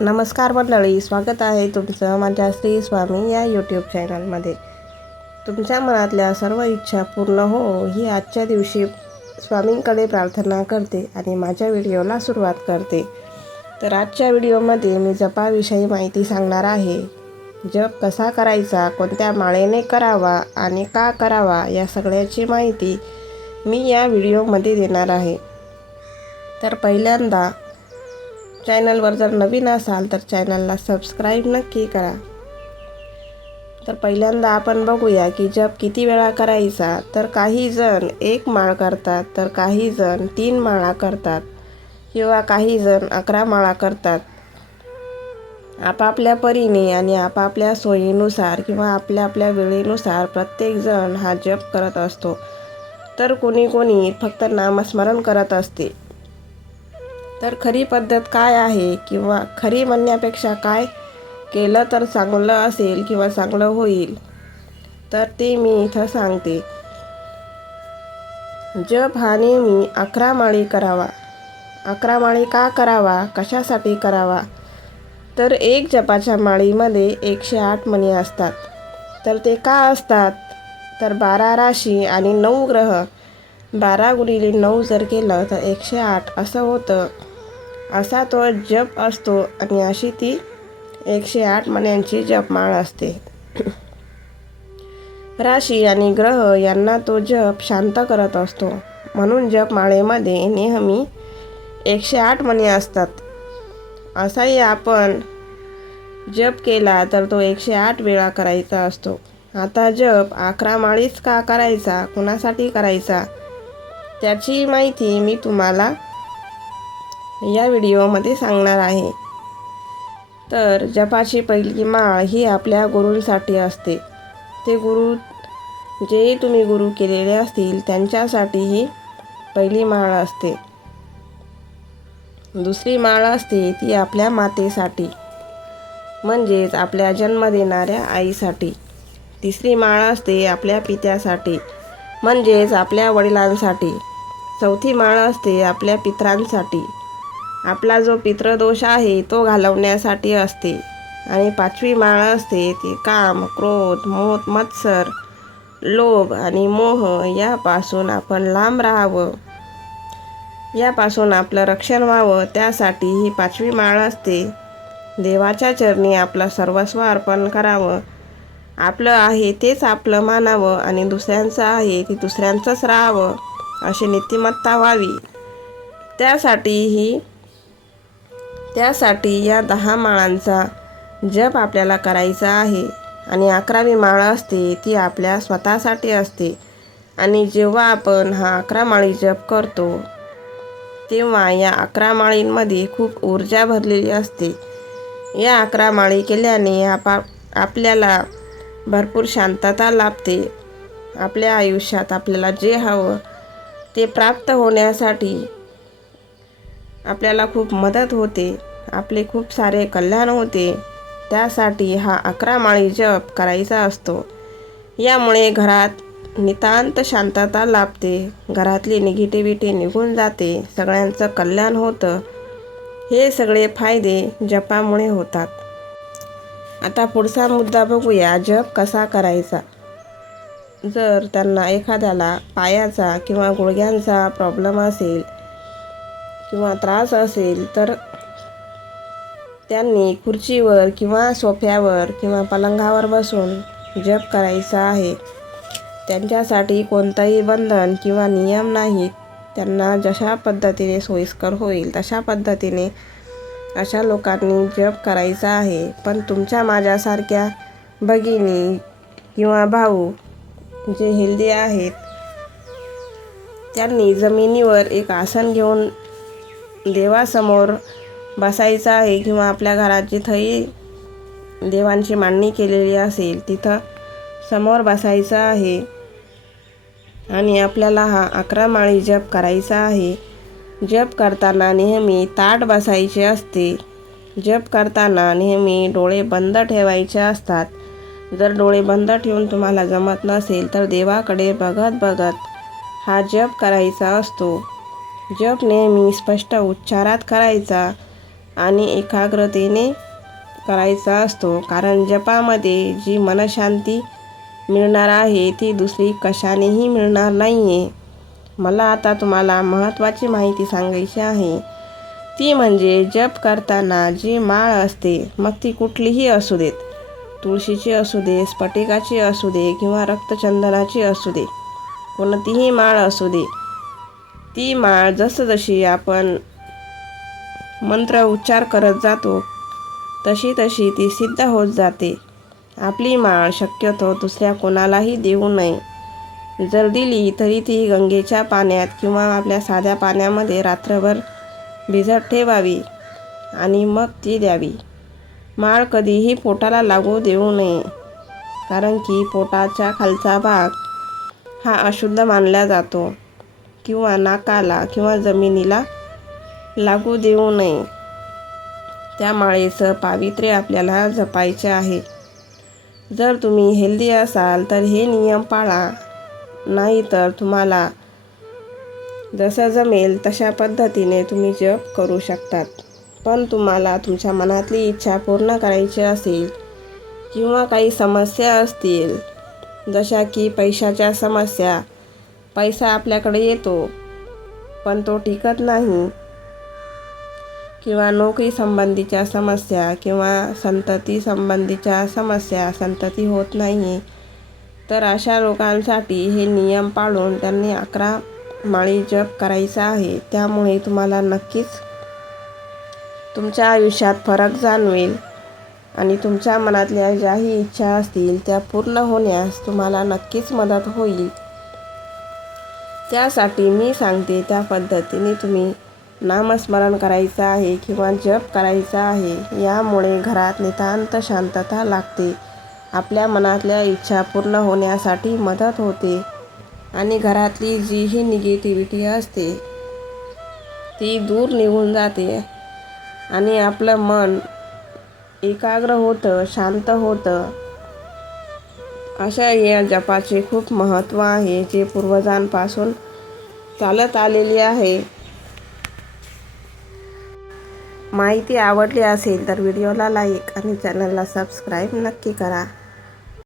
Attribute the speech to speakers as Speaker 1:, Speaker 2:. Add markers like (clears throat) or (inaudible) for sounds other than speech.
Speaker 1: नमस्कार मंडळी स्वागत आहे तुमचं माझ्या श्री स्वामी या यूट्यूब चॅनलमध्ये तुमच्या मनातल्या सर्व इच्छा पूर्ण हो ही आजच्या दिवशी स्वामींकडे प्रार्थना करते आणि माझ्या व्हिडिओला सुरुवात करते. तर आजच्या व्हिडिओमध्ये मी जपाविषयी माहिती सांगणार आहे. जप कसा करायचा कोणत्या माळेने करावा आणि का करावा या सगळ्याची माहिती मी या व्हिडिओमध्ये देणार आहे. तर पहिल्यांदा चॅनलवर जर नवीन असाल तर चॅनलला सबस्क्राईब नक्की करा. तर पहिल्यांदा आपण बघूया की जप किती वेळा करायचा? तर काही जण एक माळ करतात तर काही जण तीन माळा करतात किंवा काही जण अकरा माळा करतात. आपापल्या परीने आणि आपापल्या सोयीनुसार किंवा आपल्या आपल्या वेळेनुसार प्रत्येकजण हा जप करत असतो. तर कोणी कोणी फक्त नामस्मरण करत असते. तर खरी पद्धत काय आहे किंवा खरी म्हणण्यापेक्षा काय केलं तर चांगलं असेल किंवा चांगलं होईल? तर ते मी इथं सांगते. जप हा नेहमी अकरा माळी करावा. अकरा माळी का करावा? कशासाठी करावा? तर एक जपाच्या माळीमध्ये एकशे आठ मणी असतात. तर ते का असतात? तर बारा राशी आणि नऊ ग्रह. बारा गुणिले नऊ जर केलं तर एकशे आठ. असं होतं. असा तो जप असतो आणि अशी ती एकशे आठ मण्यांची जपमाळ असते. (clears throat) राशी आणि ग्रह यांना तो जप शांत करत असतो. म्हणून जपमाळेमध्ये नेहमी एकशे आठ मणी असतात. असाही आपण जप केला तर तो एकशे आठ वेळा करायचा असतो. आता जप अकरा माळीच का करायचा? कुणासाठी करायचा? त्याची माहिती मी तुम्हाला या व्हिडिओमध्ये सांगणार आहे. तर जपाची पहिली माळ ही आपल्या गुरूंसाठी असते. ते गुरु जे तुम्ही गुरु केलेले असतील त्यांच्यासाठी ही पहिली माळ असते. दुसरी माळ असते ती आपल्या मातेसाठी म्हणजेच आपल्या जन्म देणाऱ्या आईसाठी. तिसरी माळ असते आपल्या पित्यासाठी म्हणजेच आपल्या वडिलांसाठी. चौथी माळ असते आपल्या पित्रांसाठी. आपला जो पितृदोष आहे तो घालवण्यासाठी असते. आणि पाचवी माळ असते ती काम क्रोध मोत मत्सर लोभ आणि मोह यापासून आपण लांब राहावं. यापासून आपलं रक्षण व्हावं. त्यासाठी ही पाचवी माळ असते. देवाच्या चरणी आपलं सर्वस्व अर्पण करावं. आपलं आहे तेच आपलं मानावं आणि दुसऱ्यांचं आहे ते दुसऱ्यांचंच राहावं अशी नीतिमत्ता व्हावी. त्यासाठी ही त्यासाठी या दहा माळांचा जप आपल्याला करायचा आहे. आणि अकरावी माळ असते ती आपल्या स्वतःसाठी असते. आणि जेव्हा आपण हा अकरा माळी जप करतो तेव्हा या अकरा माळींमध्ये खूप ऊर्जा भरलेली असते. या अकरा माळी केल्याने आपा आपल्याला भरपूर शांतता लाभते. आपल्या आयुष्यात आपल्याला जे हवं ते प्राप्त होण्यासाठी आपल्याला खूप मदत होते. आपले खूप सारे कल्याण होते. त्यासाठी हा अकरा माळी जप करायचा असतो. यामुळे घरात नितांत शांतता लाभते. घरातली निगेटिव्हिटी निघून जाते. सगळ्यांचं कल्याण होतं. हे सगळे फायदे जपामुळे होतात. आता पुढचा मुद्दा बघूया जप कसा करायचा? जर त्यांना एखाद्याला पायाचा किंवा गुडघ्यांचा प्रॉब्लेम असेल किंवा त्रास असेल तर त्यांनी खुर्चीवर किंवा सोफ्यावर किंवा पलंगावर बसून जप करायचा आहे. त्यांच्यासाठी कोणतंही बंधन किंवा नियम नाहीत त्यांना जशा पद्धतीने सोयीस्कर होईल तशा पद्धतीने अशा लोकांनी जप करायचा आहे. पण तुमच्या माझ्यासारख्या भगिनी किंवा भाऊ जे हेल्दी आहेत त्यांनी जमिनीवर एक आसन घेऊन देवासमोर बसायचं आहे किंवा आपल्या घरात जिथंही देवांची मांडणी केलेली असेल तिथं समोर बसायचं आहे. आणि आपल्याला हा अकरा माळी जप करायचा आहे. जप करताना नेहमी ताट बसायचे असते. जप करताना नेहमी डोळे बंद ठेवायचे असतात. जर डोळे बंद ठेवून तुम्हाला जमत नसेल तर देवाकडे बघत बघत हा जप करायचा असतो. जप नेहमी स्पष्ट उच्चारात करायचा. आणि एकाग्रतेने करायचा असतो. कारण जपामध्ये जी मनशांती मिळणार आहे ती दुसरी कशानेही मिळणार नाही आहे मला आता तुम्हाला महत्त्वाची माहिती सांगायची आहे. ती म्हणजे जप करताना जी माळ असते मग ती कुठलीही असू देत. तुळशीची असू दे स्फटिकाची असू दे किंवा रक्तचंदनाची असू दे. कोणतीही माळ असू दे. ती माळ जसजशी आपण मंत्र उच्चार करत जातो. तशी तशी ती सिद्ध होत जाते. आपली माळ शक्यतो दुसऱ्या कोणालाही देऊ नये. जर दिली तरी ती गंगेच्या पाण्यात किंवा आपल्या साध्या पाण्यामध्ये रात्रभर भिजत ठेवावी आणि मग ती द्यावी. माळ कधीही पोटाला लागू देऊ नये कारण की पोटाच्या खालचा भाग हा अशुद्ध मानला जातो. किंवा नाकाला किंवा जमिनीला लागू देऊ नये. त्या माळेचं पावित्र्य आपल्याला जपायचे आहे. जर तुम्ही हेल्दी असाल तर हे नियम पाळा. नाही तर तुम्हाला जसं जमेल तशा पद्धतीने तुम्ही जप करू शकतात. पण तुम्हाला तुमच्या मनातली इच्छा पूर्ण करायची असेल किंवा काही समस्या असतील जशा की पैशाच्या समस्या पैसा आपल्याकडे येतो पण तो टिकत नाही किंवा नोकरी संबंधीच्या समस्या किंवा संतती संबंधीच्या समस्या संतती होत नाही तर अशा लोकांसाठी हे नियम पाळून त्यांनी अकरा माळी जप करायचा आहे. त्यामुळे तुम्हाला नक्कीच तुमच्या आयुष्यात फरक जाणवेल आणि तुमच्या मनातल्या ज्याही इच्छा असतील त्या पूर्ण होण्यास तुम्हाला नक्कीच मदत होईल. त्यासाठी मी सांगते त्या पद्धतीने तुम्ही नामस्मरण करायचं आहे किंवा जप करायचा आहे यामुळे घरात नितांत शांतता लागते. आपल्या मनातल्या इच्छा पूर्ण होण्यासाठी मदत होते आणि घरातली जीही निगेटिव्हिटी असते. ती दूर निघून जाते आणि आपलं मन एकाग्र होतं शांत होतं. अशा या जपाचे खूप महत्त्व आहे जे पूर्वजांपासून चालत आलेली आहे. माहिती आवडली असेल तर व्हिडिओला लाईक आणि चॅनलला सबस्क्राईब नक्की करा.